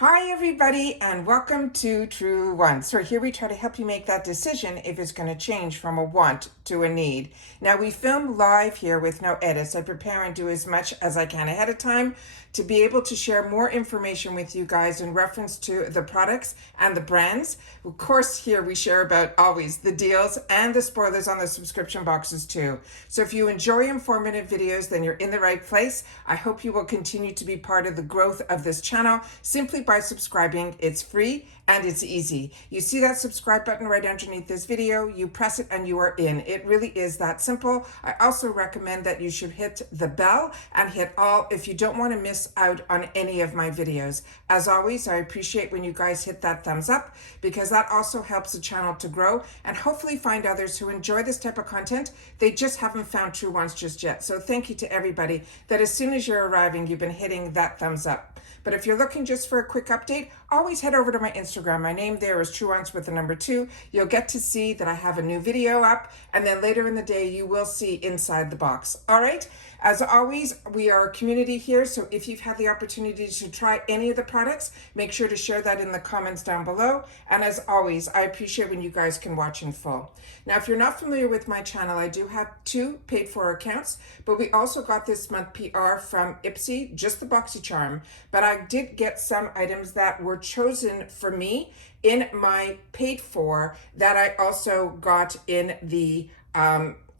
Hi everybody and welcome to Truewants. So here we try to help you make that decision if it's going to change from a want to a need. Now we film live here with no edits. I prepare and do as much as I can ahead of time to be able to share more information with you guys in reference to the products and the brands. Of course, here we share about always the deals and the spoilers on the subscription boxes too. So if you enjoy informative videos, then you're in the right place. I hope you will continue to be part of the growth of this channel simply by subscribing. It's free and it's easy. You see that subscribe button right underneath this video, you press it and you are in. It really is that simple. I also recommend that you should hit the bell and hit all if you don't want to miss out on any of my videos. As always, I appreciate when you guys hit that thumbs up because that also helps the channel to grow and hopefully find others who enjoy this type of content. They just haven't found Truewants just yet. So thank you to everybody that as soon as you're arriving, you've been hitting that thumbs up. But if you're looking just for a quick update, always head over to my Instagram. My name there is Truewants with the number 2. You'll get to see that I have a new video up, and then later in the day, you will see inside the box. All right? As always, we are a community here, so if you've had the opportunity to try any of the products, make sure to share that in the comments down below. And as always, I appreciate when you guys can watch in full. Now, if you're not familiar with my channel, I do have 2 paid for accounts, but we also got this month PR from IPSY, just the Boxycharm. But I did get some items that were chosen for me in my paid for that I also got in the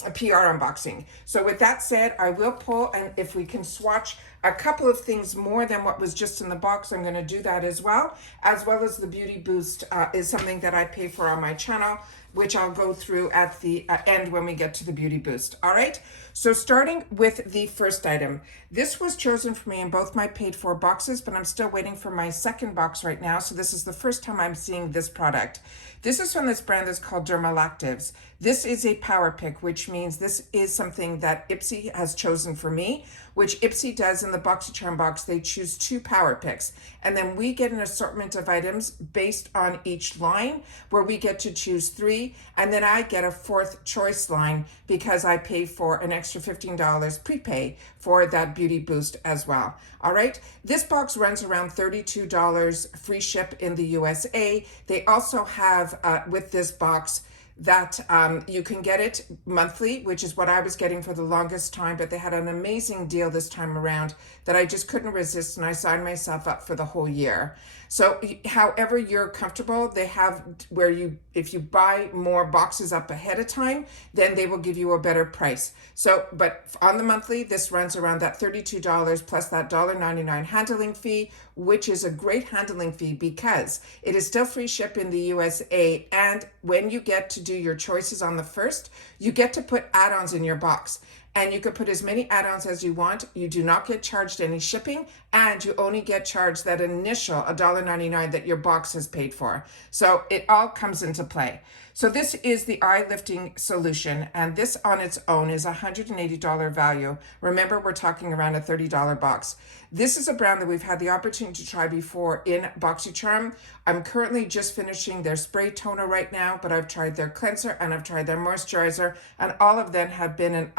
a PR unboxing. So with that said, I will pull, and if we can swatch a couple of things more than what was just in the box, I'm going to do that as well as the Beauty Boost is something that I pay for on my channel, which I'll go through at the end when we get to the Beauty Boost. All right, so starting with the first item. This was chosen for me in both my paid for boxes, but I'm still waiting for my second box right now. So this is the first time I'm seeing this product. This is from this brand that's called Dermalactives. This is a power pick, which means this is something that IPSY has chosen for me, which IPSY does in the Boxycharm box. They choose 2 power picks, and then we get an assortment of items based on each line where we get to choose 3, and then I get a 4th choice line because I pay for an extra $15 prepay for that Beauty Boost as well. All right, this box runs around $32 free ship in the USA. They also have with this box that you can get it monthly, which is what I was getting for the longest time, but they had an amazing deal this time around that I just couldn't resist, and I signed myself up for the whole year. So however you're comfortable, they have where you, if you buy more boxes up ahead of time, then they will give you a better price. So, but on the monthly, this runs around that $32 plus that $1.99 handling fee, which is a great handling fee because it is still free ship in the USA. And when you get to do your choices on the first, you get to put add-ons in your box. And you can put as many add-ons as you want. You do not get charged any shipping, and you only get charged that initial $1.99 that your box has paid for. So it all comes into play. So this is the eye lifting solution, and this on its own is a $180 value. Remember, we're talking around a $30 box. This is a brand that we've had the opportunity to try before in Boxycharm. I'm currently just finishing their spray toner right now, but I've tried their cleanser and I've tried their moisturizer, and all of them have been an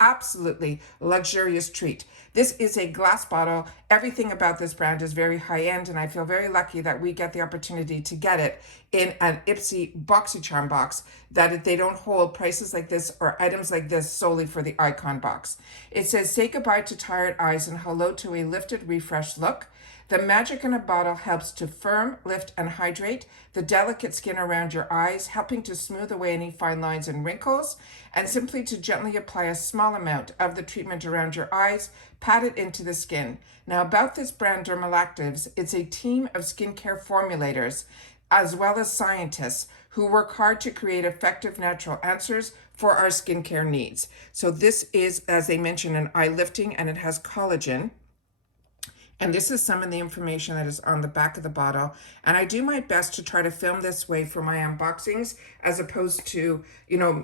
absolutely luxurious treat. This is a glass bottle. Everything about this brand is very high-end, and I feel very lucky that we get the opportunity to get it in an IPSY Boxycharm box, that they don't hold prices like this or items like this solely for the icon box. It says, say goodbye to tired eyes and hello to a lifted, refreshed look. The magic in a bottle helps to firm, lift, and hydrate the delicate skin around your eyes, helping to smooth away any fine lines and wrinkles, and simply to gently apply a small amount of the treatment around your eyes, pat it into the skin. Now, about this brand Dermalactives, it's a team of skincare formulators as well as scientists who work hard to create effective natural answers for our skincare needs. So this is, as they mentioned, an eye lifting, and it has collagen. And this is some of the information that is on the back of the bottle. And I do my best to try to film this way for my unboxings, as opposed to,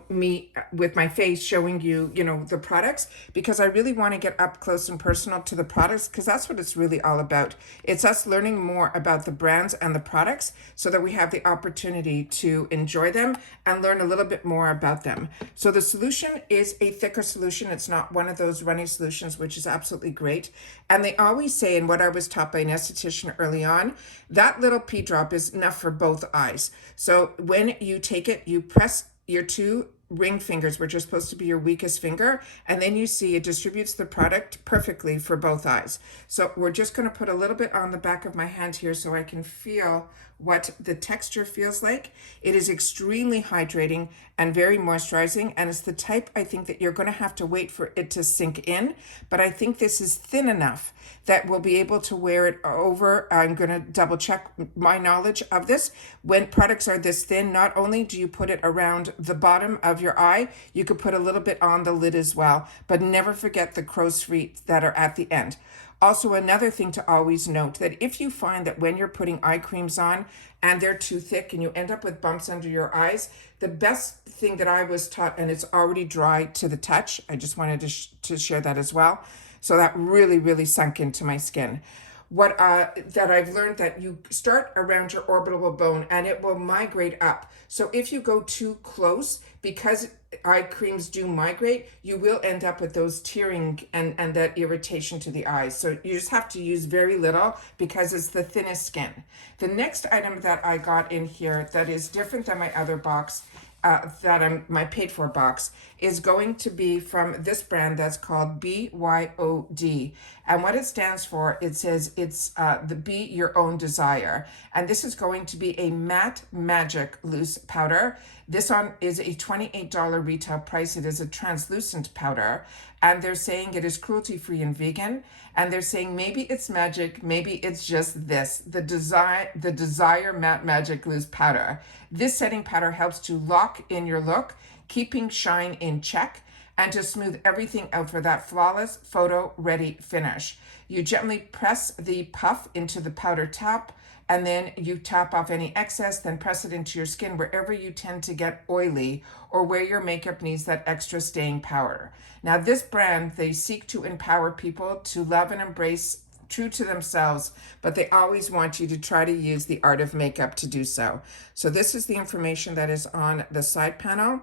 me with my face showing you, the products, because I really want to get up close and personal to the products, because that's what it's really all about. It's us learning more about the brands and the products so that we have the opportunity to enjoy them and learn a little bit more about them. So the solution is a thicker solution. It's not one of those runny solutions, which is absolutely great. And they always say again, what I was taught by an esthetician early on, that little pea drop is enough for both eyes. So when you take it, you press your two ring fingers, which are supposed to be your weakest finger, and then you see it distributes the product perfectly for both eyes. So we're just going to put a little bit on the back of my hand here so I can feel what the texture feels like. It is extremely hydrating and very moisturizing, and it's the type, I think, that you're going to have to wait for it to sink in, but I think this is thin enough that we'll be able to wear it over. I'm going to double check my knowledge of this. When products are this thin, not only do you put it around the bottom of your eye, you could put a little bit on the lid as well, but never forget the crow's feet that are at the end. Also, another thing to always note, that if you find that when you're putting eye creams on and they're too thick and you end up with bumps under your eyes, the best thing that I was taught, and it's already dry to the touch, I just wanted to share that as well. So that really sunk into my skin. What that I've learned, that you start around your orbital bone and it will migrate up. So if you go too close, because eye creams do migrate, you will end up with those tearing and that irritation to the eyes. So you just have to use very little because it's the thinnest skin. The next item that I got in here that is different than my other box, my paid for box, is going to be from this brand that's called BYOD. And what it stands for, it says it's the Be Your Own Desire. And this is going to be a matte magic loose powder. This one is a $28 retail price. It is a translucent powder. And they're saying it is cruelty-free and vegan. And they're saying maybe it's magic, maybe it's just this, the Desire Matte Magic Loose Powder. This setting powder helps to lock in your look, keeping shine in check, and to smooth everything out for that flawless photo-ready finish. You gently press the puff into the powder top, and then you tap off any excess, then press it into your skin wherever you tend to get oily or where your makeup needs that extra staying power. Now, this brand, they seek to empower people to love and embrace true to themselves, but they always want you to try to use the art of makeup to do so. So this is the information that is on the side panel.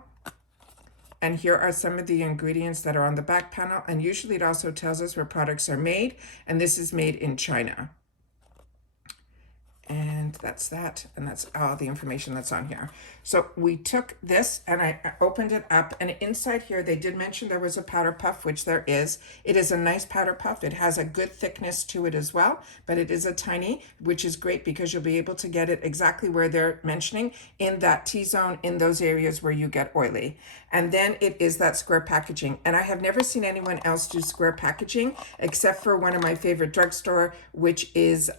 And here are some of the ingredients that are on the back panel. And usually it also tells us where products are made. And this is made in China. And that's that. And that's all the information that's on here. So we took this and I opened it up. And inside here, they did mention there was a powder puff, which there is. It is a nice powder puff. It has a good thickness to it as well. But it is a tiny, which is great because you'll be able to get it exactly where they're mentioning, in that T-zone, in those areas where you get oily. And then it is that square packaging. And I have never seen anyone else do square packaging except for one of my favorite drugstore, which is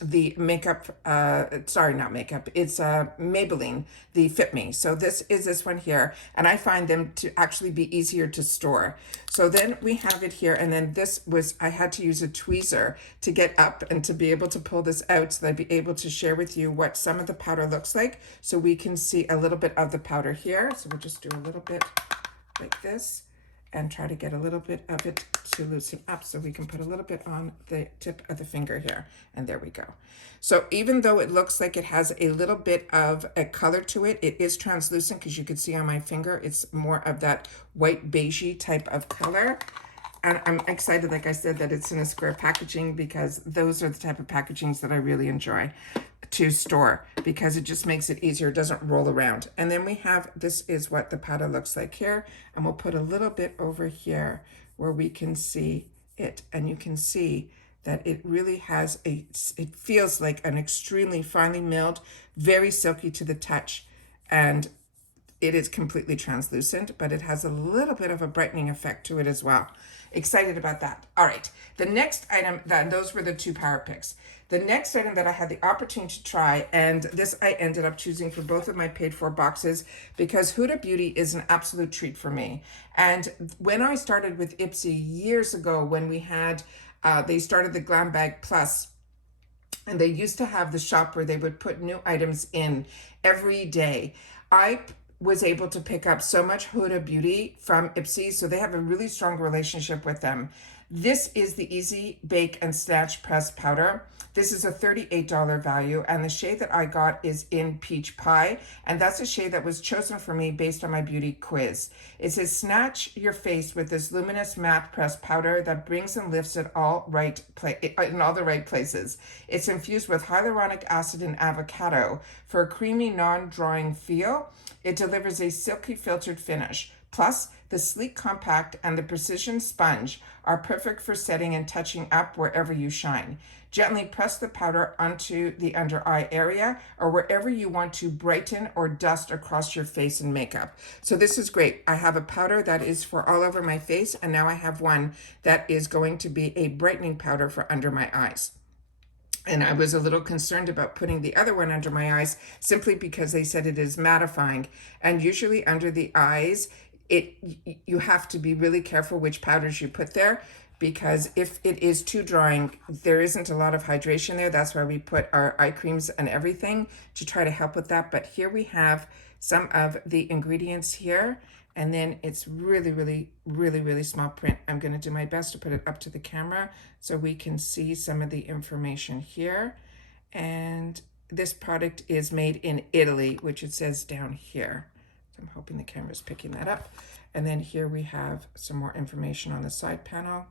the makeup, not makeup, it's Maybelline, the Fit Me. So this is this one here. And I find them to actually be easier to store. So then we have it here. And then this was, I had to use a tweezer to get up and to be able to pull this out so that I'd be able to share with you what some of the powder looks like. So we can see a little bit of the powder here. So we'll just do a little bit like this and try to get a little bit of it to loosen up so we can put a little bit on the tip of the finger here. And there we go. So even though it looks like it has a little bit of a color to it, it is translucent because you can see on my finger, it's more of that white beigey type of color. And I'm excited, like I said, that it's in a square packaging because those are the type of packagings that I really enjoy to store because it just makes it easier. It doesn't roll around. And then we have, this is what the powder looks like here. And we'll put a little bit over here where we can see it. And you can see that it really has it feels like an extremely finely milled, very silky to the touch. And it is completely translucent, but it has a little bit of a brightening effect to it as well. Excited about that. All right, the next item, those were the two power picks. The next item that I had the opportunity to try, and this I ended up choosing for both of my paid for boxes because Huda Beauty is an absolute treat for me. And when I started with IPSY years ago, when we had, they started the Glam Bag Plus, and they used to have the shop where they would put new items in every day. I was able to pick up so much Huda Beauty from IPSY, so they have a really strong relationship with them, This is the Easy Bake and Snatch Pressed Powder. This is a $38 value, and the shade that I got is in Peach Pie, and that's a shade that was chosen for me based on my beauty quiz. It says, snatch your face with this luminous matte pressed powder that brings and lifts it in all the right places. It's infused with hyaluronic acid and avocado for a creamy, non-drying feel. It delivers a silky filtered finish. Plus, the sleek compact and the precision sponge are perfect for setting and touching up wherever you shine. Gently press the powder onto the under eye area or wherever you want to brighten or dust across your face and makeup. So this is great. I have a powder that is for all over my face, and now I have one that is going to be a brightening powder for under my eyes. And I was a little concerned about putting the other one under my eyes simply because they said it is mattifying. And usually under the eyes, you have to be really careful which powders you put there, because if it is too drying, there isn't a lot of hydration there. That's why we put our eye creams and everything to try to help with that. But here we have some of the ingredients here, and then it's really small print. I'm going to do my best to put it up to the camera so we can see some of the information here. And this product is made in Italy, which it says down here. So I'm hoping the camera is picking that up. And then here we have some more information on the side panel.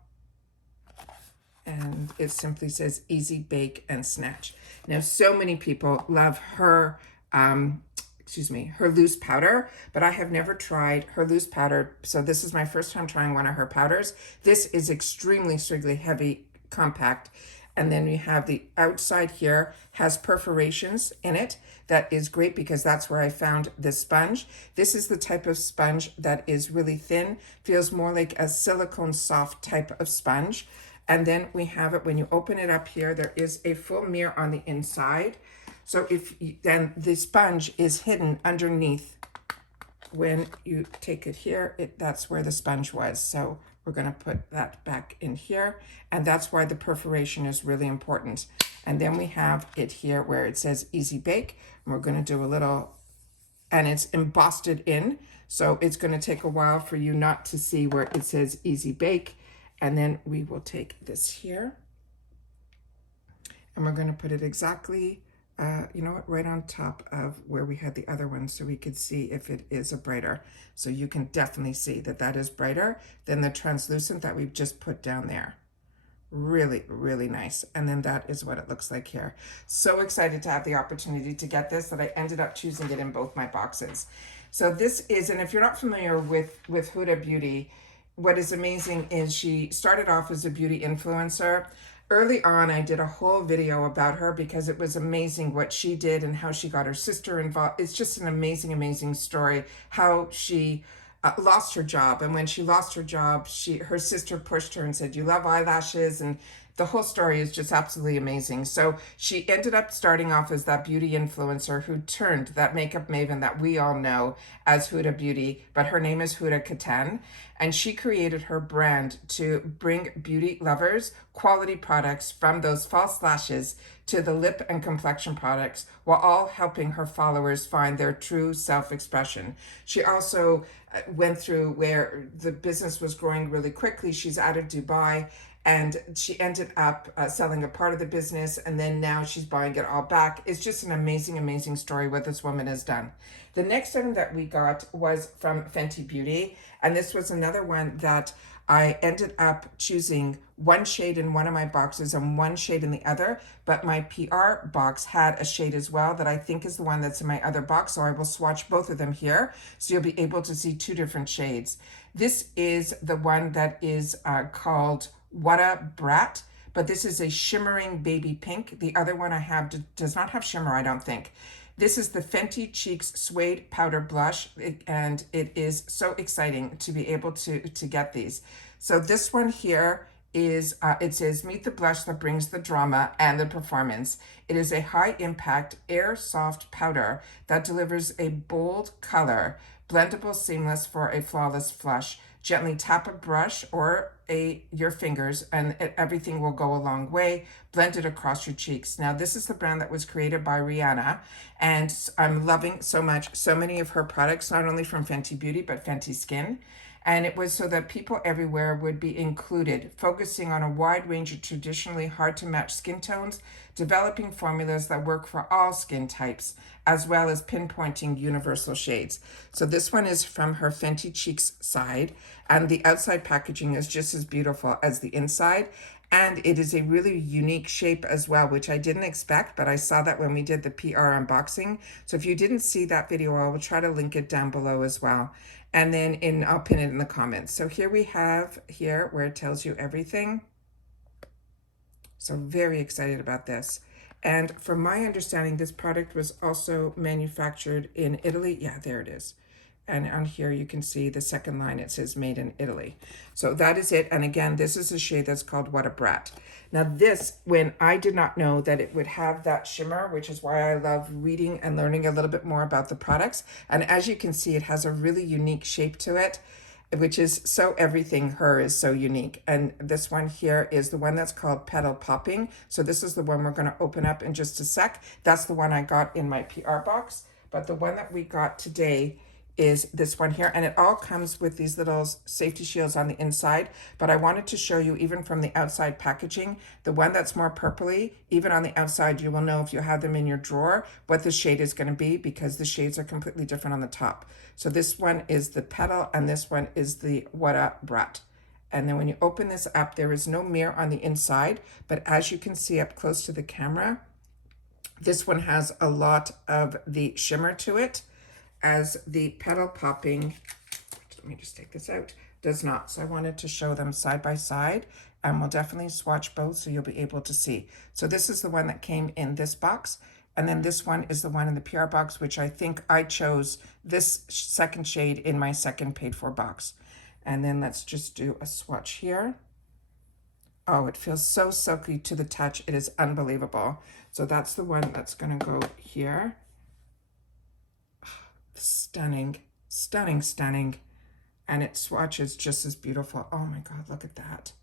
And it simply says Easy Bake and Snatch. Now, so many people love her, her loose powder, but I have never tried her loose powder. So this is my first time trying one of her powders. This is extremely heavy, compact. And then we have the outside here has perforations in it. That is great because that's where I found this sponge. This is the type of sponge that is really thin, feels more like a silicone soft type of sponge. And then we have it, when you open it up here, there is a full mirror on the inside. So then the sponge is hidden underneath. When you take it here, that's where the sponge was. So we're going to put that back in here. And that's why the perforation is really important. And then we have it here where it says Easy Bake. And we're going to do a little, and it's embossed in. So it's going to take a while for you not to see where it says Easy Bake. And then we will take this here. And we're going to put it exactly, right on top of where we had the other one, so we could see if it is a brighter. So you can definitely see that that is brighter than the translucent that we've just put down there. Really nice. And then that is what it looks like here. So excited to have the opportunity to get this that I ended up choosing it in both my boxes. So this is, and if you're not familiar with Huda Beauty, what is amazing is she started off as a beauty influencer. Early on, I did a whole video about her because it was amazing what she did and how she got her sister involved. It's just an amazing story how she lost her job. And when she lost her job, her sister pushed her and said, you love eyelashes, and the whole story is just absolutely amazing. So she ended up starting off as that beauty influencer who turned that makeup maven that we all know as Huda Beauty, but her name is Huda Rakuten. And she created her brand to bring beauty lovers quality products from those false lashes to the lip and complexion products, while all helping her followers find their true self-expression. She also went through where the business was growing really quickly. She's out of Dubai, and she ended up selling a part of the business, and then now she's buying it all back. It's just an amazing story what this woman has done. The next item that we got was from Fenty Beauty, and this was another one that I ended up choosing one shade in one of my boxes and one shade in the other, but my PR box had a shade as well that I think is the one that's in my other box, so I will swatch both of them here so you'll be able to see two different shades. This is the one that is called Wada Brat, but this is a shimmering baby pink. The other one I have does not have shimmer, I don't think. This is the Fenty Cheeks Suede Powder Blush, and it is so exciting to be able to get these. So this one here is, it says, meet the blush that brings the drama and the performance. It is a high impact air soft powder that delivers a bold color, blendable, seamless for a flawless flush. Gently tap a brush or your fingers and everything will go a long way. Blend it across your cheeks. Now, this is the brand that was created by Rihanna, and I'm loving so many of her products, not only from Fenty Beauty, but Fenty Skin. And it was so that people everywhere would be included, focusing on a wide range of traditionally hard to match skin tones, developing formulas that work for all skin types, as well as pinpointing universal shades. So this one is from her Fenty Cheeks side, and the outside packaging is just as beautiful as the inside. And it is a really unique shape as well, which I didn't expect, but I saw that when we did the PR unboxing. So if you didn't see that video, I will try to link it down below as well. And then I'll pin it in the comments. So here we have here where it tells you everything. So very excited about this. And from my understanding, this product was also manufactured in Italy. Yeah, there it is. And on here you can see the second line, it says made in Italy. So that is it. And again, this is a shade that's called What a Brat. Now this, when I did not know that it would have that shimmer, which is why I love reading and learning a little bit more about the products. And as you can see, it has a really unique shape to it, which is so everything her is so unique. And this one here is the one that's called Petal Popping. So this is the one we're going to open up in just a sec. That's the one I got in my PR box. But the one that we got today is this one here, and it all comes with these little safety shields on the inside. But I wanted to show you, even from the outside packaging, the one that's more purpley, even on the outside, you will know if you have them in your drawer what the shade is going to be, because the shades are completely different on the top. So this one is the Petal, and this one is the What a Brat. And then when you open this up, there is no mirror on the inside, but as you can see up close to the camera, this one has a lot of the shimmer to it, as the Petal Popping, let me just take this out, does not. So I wanted to show them side by side, and we'll definitely swatch both so you'll be able to see. So this is the one that came in this box, and then this one is the one in the PR box, which I think I chose this second shade in my second paid for box. And then let's just do a swatch here. Oh, it feels so silky to the touch. It is unbelievable. So that's the one that's going to go here. Stunning, stunning, stunning. And it swatches just as beautiful. Oh my God, look at that.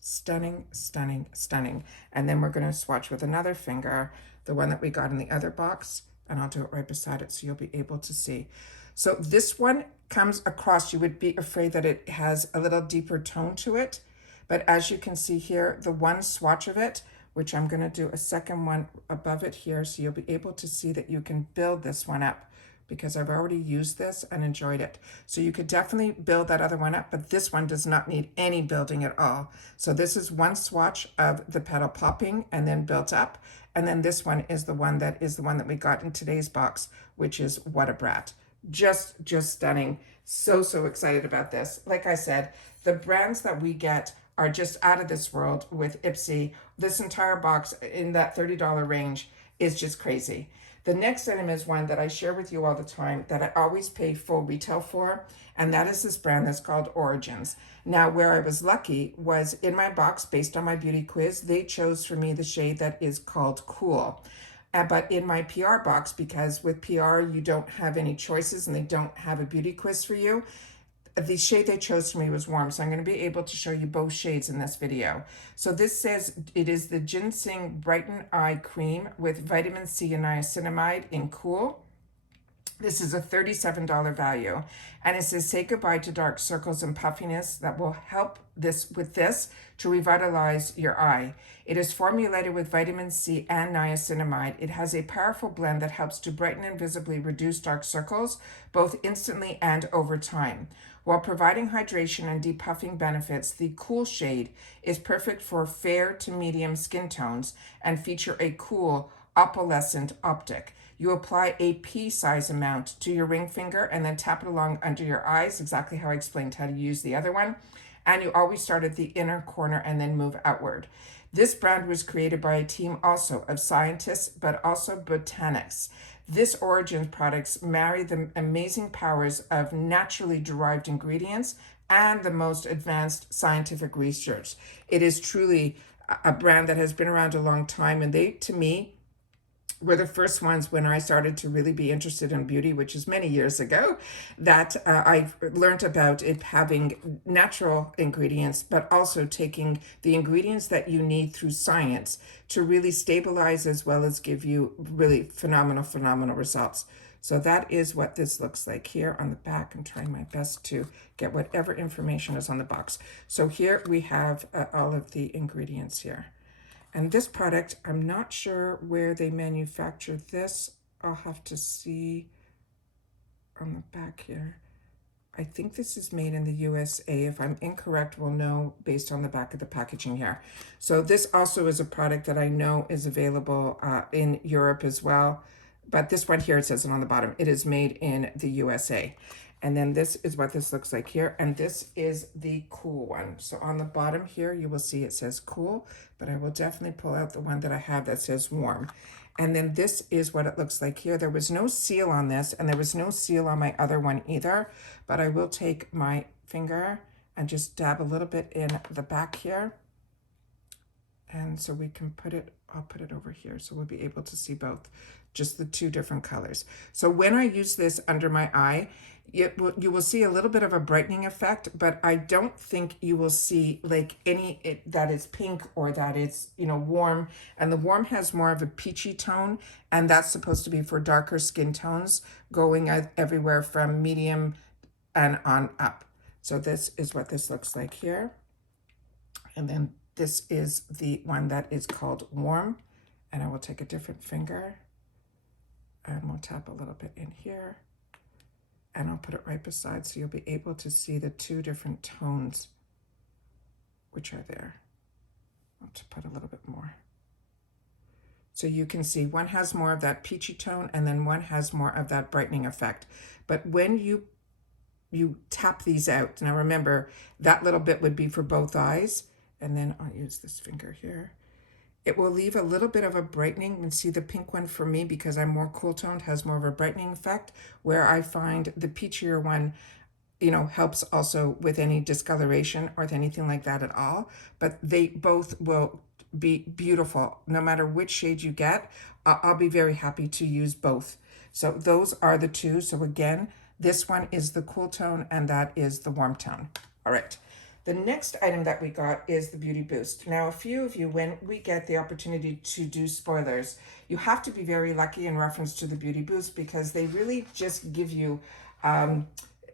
Stunning, stunning, stunning. And then we're going to swatch with another finger, the one that we got in the other box, and I'll do it right beside it so you'll be able to see. So this one comes across, you would be afraid that it has a little deeper tone to it. But as you can see here, the one swatch of it, which I'm going to do a second one above it here, so you'll be able to see that you can build this one up, because I've already used this and enjoyed it. So you could definitely build that other one up, but this one does not need any building at all. So this is one swatch of the Petal Popping and then built up. And then this one is the one that we got in today's box, which is What a Brat. Just stunning. So excited about this. Like I said, the brands that we get are just out of this world with IPSY. This entire box in that $30 range is just crazy. The next item is one that I share with you all the time that I always pay full retail for, and that is this brand that's called Origins. Now, where I was lucky was in my box, based on my beauty quiz, they chose for me the shade that is called Cool. But in my PR box, because with PR you don't have any choices and they don't have a beauty quiz for you, the shade they chose for me was Warm. So I'm going to be able to show you both shades in this video. So this says it is the Ginseng Brighten Eye Cream with vitamin C and niacinamide in Cool. This is a $37 value. And it says, say goodbye to dark circles and puffiness that will help with this to revitalize your eye. It is formulated with vitamin C and niacinamide. It has a powerful blend that helps to brighten and visibly reduce dark circles, both instantly and over time. While providing hydration and depuffing benefits, the Cool shade is perfect for fair to medium skin tones and feature a cool, opalescent optic. You apply a pea-size amount to your ring finger and then tap it along under your eyes, exactly how I explained how to use the other one. And you always start at the inner corner and then move outward. This brand was created by a team also of scientists, but also botanists. This Origins products marry the amazing powers of naturally derived ingredients and the most advanced scientific research. It is truly a brand that has been around a long time, and they, to me, were the first ones when I started to really be interested in beauty, which is many years ago, that I learned about it having natural ingredients, but also taking the ingredients that you need through science to really stabilize as well as give you really phenomenal results. So that is what this looks like here on the back. I'm trying my best to get whatever information is on the box. So here we have all of the ingredients here. And this product, I'm not sure where they manufacture this. I'll have to see on the back here. I think this is made in the USA. If I'm incorrect, we'll know based on the back of the packaging here. So this also is a product that I know is available in Europe as well. But this one here, it says it on the bottom. It is made in the USA. And then this is what this looks like here. And this is the cool one. So on the bottom here, you will see it says cool, but I will definitely pull out the one that I have that says warm. And then this is what it looks like here. There was no seal on this, and there was no seal on my other one either, but I will take my finger and just dab a little bit in the back here. And so we can put it, I'll put it over here so we'll be able to see both, just the two different colors. So when I use this under my eye, you will see a little bit of a brightening effect, but I don't think you will see like that is pink or that is, you know, warm. And the warm has more of a peachy tone, and that's supposed to be for darker skin tones, going everywhere from medium and on up. So this is what this looks like here. And then this is the one that is called warm. And I will take a different finger and we'll tap a little bit in here. And I'll put it right beside so you'll be able to see the two different tones which are there. I'll just put a little bit more. So you can see one has more of that peachy tone and then one has more of that brightening effect. But when you tap these out, now remember that little bit would be for both eyes, and then I'll use this finger here. It will leave a little bit of a brightening. You can see the pink one for me, because I'm more cool toned, has more of a brightening effect, where I find the peachier one, you know, helps also with any discoloration or with anything like that at all. But they both will be beautiful. No matter which shade you get, I'll be very happy to use both. So those are the two. So again, this one is the cool tone and that is the warm tone. All right. The next item that we got is the Beauty Boost. Now, a few of you, when we get the opportunity to do spoilers, you have to be very lucky in reference to the Beauty Boost, because they really just give you,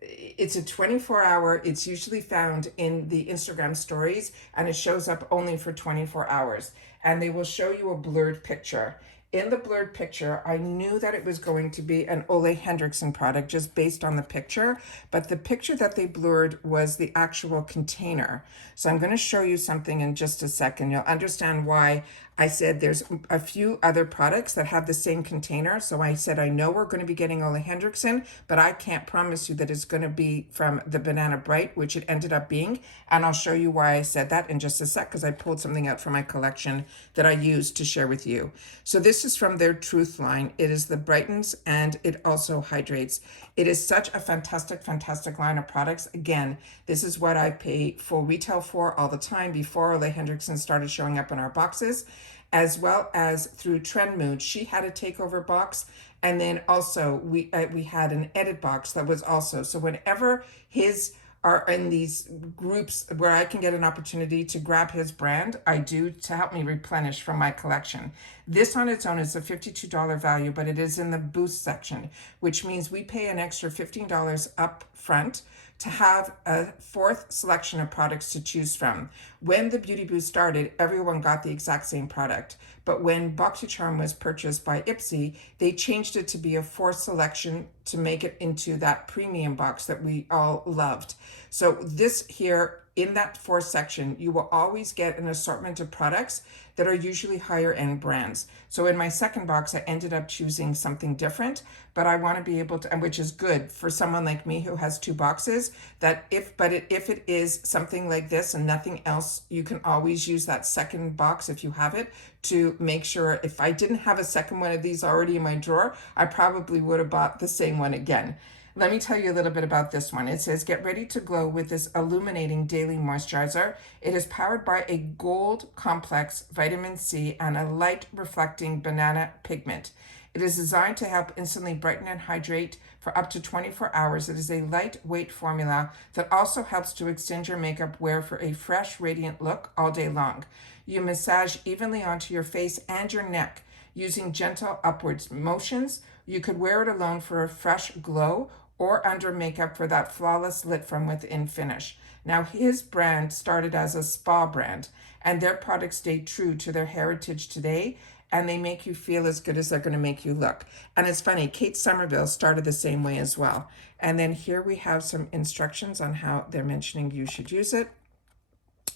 it's a 24-hour, it's usually found in the Instagram stories, and it shows up only for 24 hours. And they will show you a blurred picture. In the blurred picture, I knew that it was going to be an Ole Henriksen product just based on the picture, but the picture that they blurred was the actual container. So I'm going to show you something in just a second. You'll understand why I said there's a few other products that have the same container. So I said, I know we're going to be getting Ole Henriksen, but I can't promise you that it's going to be from the Banana Bright, which it ended up being. And I'll show you why I said that in just a sec, because I pulled something out from my collection that I used to share with you. So this is from their Truth line. It is the brightens and it also hydrates. It is such a fantastic, fantastic line of products. Again, this is what I pay full retail for all the time before Ole Henriksen started showing up in our boxes, as well as through Trend Mood. She had a takeover box, and then also we had an edit box that was also. So whenever his are in these groups where I can get an opportunity to grab his brand, I do, to help me replenish from my collection. This on its own is a $52 value, but it is in the boost section, which means we pay an extra $15 up front to have a fourth selection of products to choose from. When the Beauty Boost started, everyone got the exact same product. But when Boxycharm was purchased by IPSY, they changed it to be a fourth selection to make it into that premium box that we all loved. So this here, in that fourth section, you will always get an assortment of products that are usually higher end brands. So in my second box, I ended up choosing something different, but I want to be able to, and which is good for someone like me who has two boxes, that if it is something like this and nothing else, you can always use that second box if you have it to make sure. If I didn't have a second one of these already in my drawer, I probably would have bought the same one again. Let me tell you a little bit about this one. It says, get ready to glow with this illuminating daily moisturizer. It is powered by a gold complex vitamin C and a light reflecting banana pigment. It is designed to help instantly brighten and hydrate for up to 24 hours. It is a lightweight formula that also helps to extend your makeup wear for a fresh, radiant look all day long. You massage evenly onto your face and your neck using gentle upwards motions, You could wear it alone for a fresh glow or under makeup for that flawless lit from within finish. Now, his brand started as a spa brand, and their products stay true to their heritage today, and they make you feel as good as they're going to make you look. And it's funny, Kate Somerville started the same way as well. And then here we have some instructions on how they're mentioning you should use it.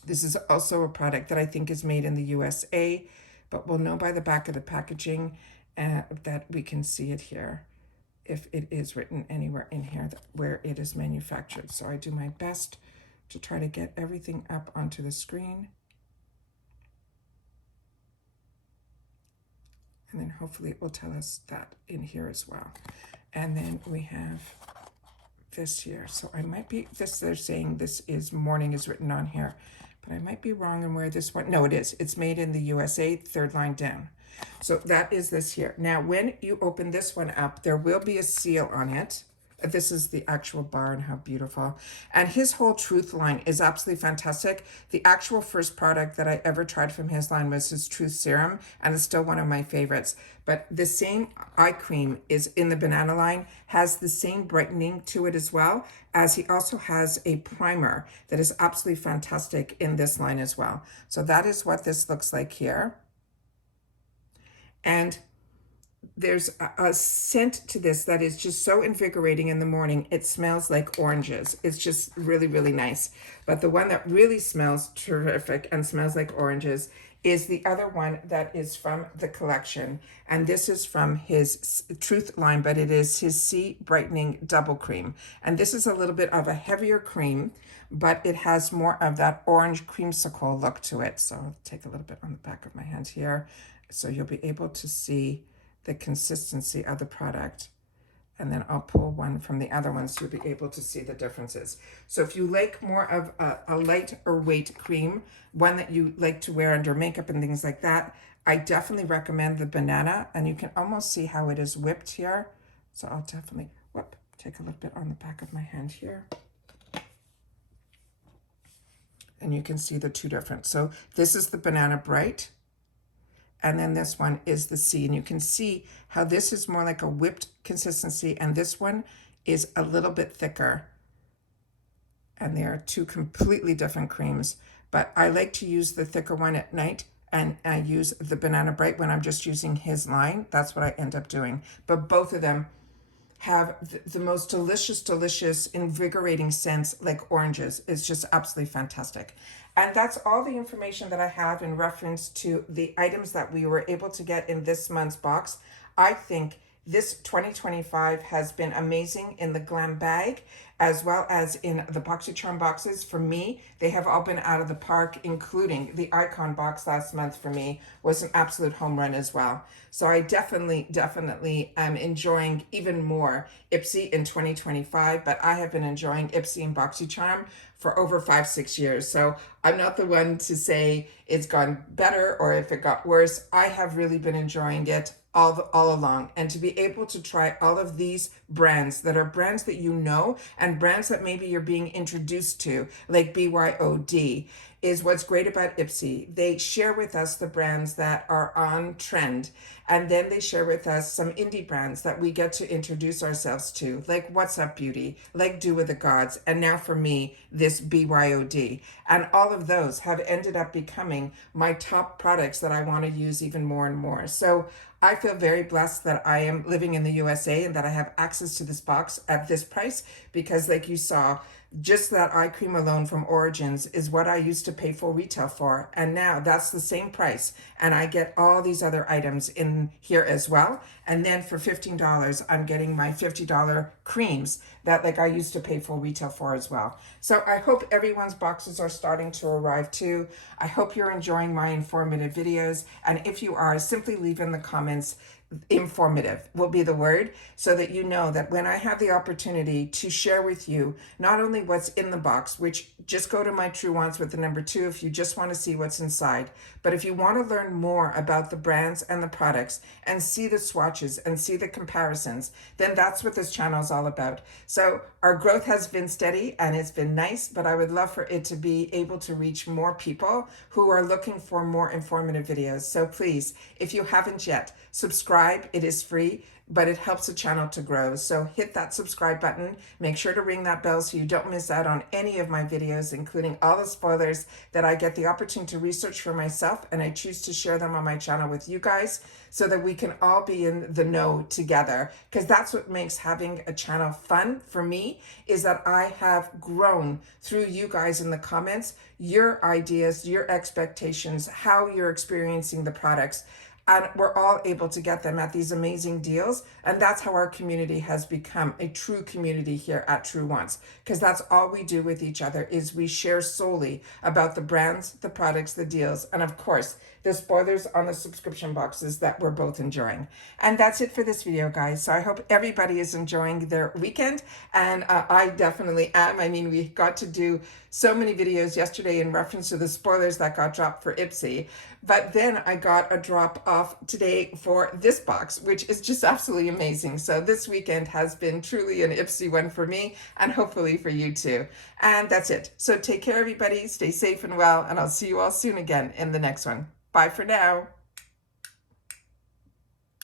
This is also a product that I think is made in the USA, but we'll know by the back of the packaging that we can see it here, if it is written anywhere in here where it is manufactured. So I do my best to try to get everything up onto the screen. And then hopefully it will tell us that in here as well. And then we have this here. So I might be, they're saying this is morning is written on here, but I might be wrong in where this one, no, it is. It's made in the USA, third line down. So that is this here. Now, when you open this one up, there will be a seal on it. This is the actual bar and how beautiful. And his whole Truth line is absolutely fantastic. The actual first product that I ever tried from his line was his Truth Serum, and it's still one of my favorites. But the same eye cream is in the banana line, has the same brightening to it as well, as he also has a primer that is absolutely fantastic in this line as well. So that is what this looks like here. And there's a scent to this that is just so invigorating in the morning. It smells like oranges. It's just really, really nice. But the one that really smells terrific and smells like oranges is the other one that is from the collection. And this is from his Truth line, but it is his Sea Brightening Double Cream. And this is a little bit of a heavier cream, but it has more of that orange creamsicle look to it. So I'll take a little bit on the back of my hand here, so you'll be able to see the consistency of the product. And then I'll pull one from the other one so you'll be able to see the differences. So if you like more of a lighter weight cream, one that you like to wear under makeup and things like that, I definitely recommend the banana. And you can almost see how it is whipped here. So I'll definitely take a little bit on the back of my hand here. And you can see the two different. So this is the Banana Bright. And then this one is the Sea. And you can see how this is more like a whipped consistency, and this one is a little bit thicker. And they are two completely different creams. But I like to use the thicker one at night, and I use the Banana Bright when I'm just using his line. That's what I end up doing. But both of them have the most delicious, invigorating scents like oranges. It's just absolutely fantastic. And that's all the information that I have in reference to the items that we were able to get in this month's box. I think this 2025 has been amazing in the glam bag, as well as in the Boxycharm boxes. For me, they have all been out of the park, including the Icon box last month for me was an absolute home run as well. So I definitely am enjoying even more IPSY in 2025, but I have been enjoying IPSY and Boxycharm for over 5-6 years. So I'm not the one to say it's gone better or if it got worse. I have really been enjoying it all along, and to be able to try all of these brands that are brands that you know and brands that maybe you're being introduced to, like BYOD, is what's great about IPSY. They share with us the brands that are on trend, and then they share with us some indie brands that we get to introduce ourselves to, like What's Up Beauty, like Do With The Gods, and now for me, this BYOD. And all of those have ended up becoming my top products that I want to use even more and more. So I feel very blessed that I am living in the USA and that I have access to this box at this price, because like you saw, just that eye cream alone from Origins is what I used to pay full retail for. And now that's the same price. And I get all these other items in here as well. And then for $15, I'm getting my $50 creams that like I used to pay full retail for as well. So I hope everyone's boxes are starting to arrive too. I hope you're enjoying my informative videos. And if you are, simply leave in the comments, informative will be the word, so that you know that when I have the opportunity to share with you not only what's in the box, which just go to my Truewants with the number 2 if you just want to see what's inside, but if you want to learn more about the brands and the products and see the swatches and see the comparisons, then that's what this channel is all about. So our growth has been steady and it's been nice, but I would love for it to be able to reach more people who are looking for more informative videos. So please, if you haven't yet, subscribe subscribe. It is free, but it helps the channel to grow. So hit that subscribe button. Make sure to ring that bell so you don't miss out on any of my videos, including all the spoilers that I get the opportunity to research for myself, and I choose to share them on my channel with you guys so that we can all be in the know together. Because that's what makes having a channel fun for me, is that I have grown through you guys in the comments, your ideas, your expectations, how you're experiencing the products. And we're all able to get them at these amazing deals. And that's how our community has become a true community here at Truewants. Because that's all we do with each other, is we share solely about the brands, the products, the deals, and of course, the spoilers on the subscription boxes that we're both enjoying. And that's it for this video, guys. So I hope everybody is enjoying their weekend. And I definitely am. I mean, we got to do so many videos yesterday in reference to the spoilers that got dropped for IPSY. But then I got a drop off today for this box, which is just absolutely amazing. So this weekend has been truly an IPSY one for me, and hopefully for you too. And that's it. So take care, everybody. Stay safe and well, and I'll see you all soon again in the next one. Bye for now.